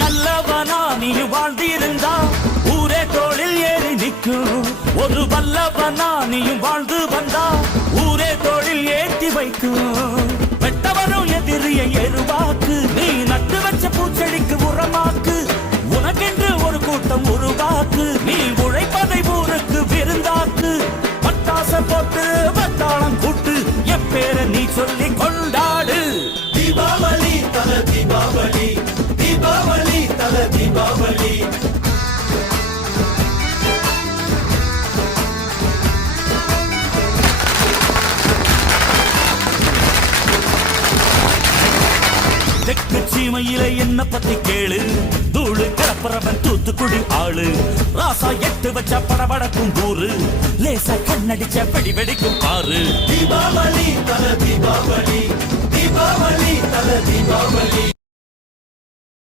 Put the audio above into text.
நல்லவனா நீ வாழ்ந்திருந்தா ஊரே தோளில் ஏறி நிற்கும். ஒரு வல்லவனா நீயும் வாழ்ந்து வந்தா ஊரே தோளில் ஏற்றி வைக்கும். வெட்டவரும் எதிரியை எருவாக்கு, நீ நட்டு வச்ச பூச்செடிக்கு உரமாக்கு. உனக்கென்று ஒரு கூட்டம் உருவாக்கு, நீ உழைப்பதை ஊருக்கு விருந்தாக்கு. பட்டாச போட்டு பட்டாளம் கூட்டு, எப்பேர நீ சொல்லி கொண்டாடு. தீபாவளி தல தீபாவளி, தீபாவளி தல தீபாவளி. தெற்கு சீமையில என்ன பத்தி கேளு, தூளு கிளப்புறவன் தூத்துக்குடி ஆளு. ராசா எட்டு வச்ச படபடக்கும் ஊரு, லேசா கண்ணடிச்ச வெடி வெடிக்கும் ஆறு. தீபாவளி தல தீபாவளி, தீபாவளி தல தீபாவளி.